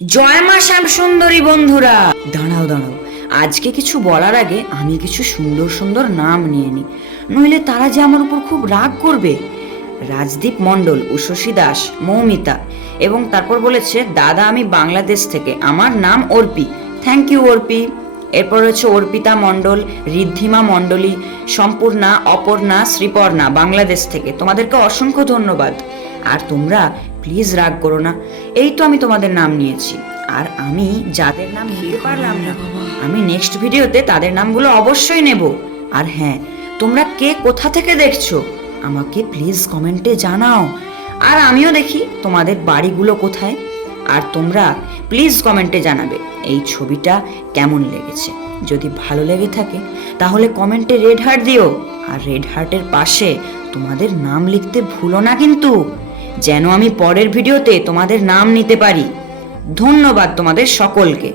জয় মা শ্যাম সুন্দরী বন্ধুরা, দাঁড়াও দাঁড়াও, আজকে কিছু বলার আগে আমি কিছু সুন্দর সুন্দর নাম নিয়ে নিই, নইলে তারা যে আমার উপর খুব রাগ করবে। রাজদীপ মণ্ডল, উষসী দাস, মৌমিতা, এবং তারপর বলেছে দাদা আমি বাংলাদেশ থেকে, আমার নাম অর্পি। Thank you Arpi. এরপর হচ্ছে অর্পিতা মণ্ডল, ঋদ্ধিমা মণ্ডলী, সম্পূর্ণা, অপর্ণা, শ্রীপর্ণা, বাংলাদেশ থেকে। তোমাদেরকে অসংখ্য ধন্যবাদ। আর তোমরা প্লিজ রাগ করো না, এই তো আমি তোমাদের নাম নিয়েছি, আর আমি যাদের নাম নিতে পারলাম না, আমি নেক্সট ভিডিওতে তাদের নামগুলো অবশ্যই নেব। আর হ্যাঁ, তোমরা কে কোথা থেকে দেখছো আমাকে প্লিজ কমেন্টে জানাও, আর আমিও দেখি তোমাদের বাড়িগুলো কোথায়। আর তোমরা প্লিজ কমেন্টে জানাবে এই ছবিটা কেমন লেগেছে। যদি ভালো লেগে থাকে তাহলে কমেন্টে রেড হার্ট দিও, আর রেড হার্টের পাশে তোমাদের নাম লিখতে ভুলো না কিন্তু, যেন আমি পরের ভিডিওতে তোমাদের নাম নিতে পারি। ধন্যবাদ তোমাদের সকলকে।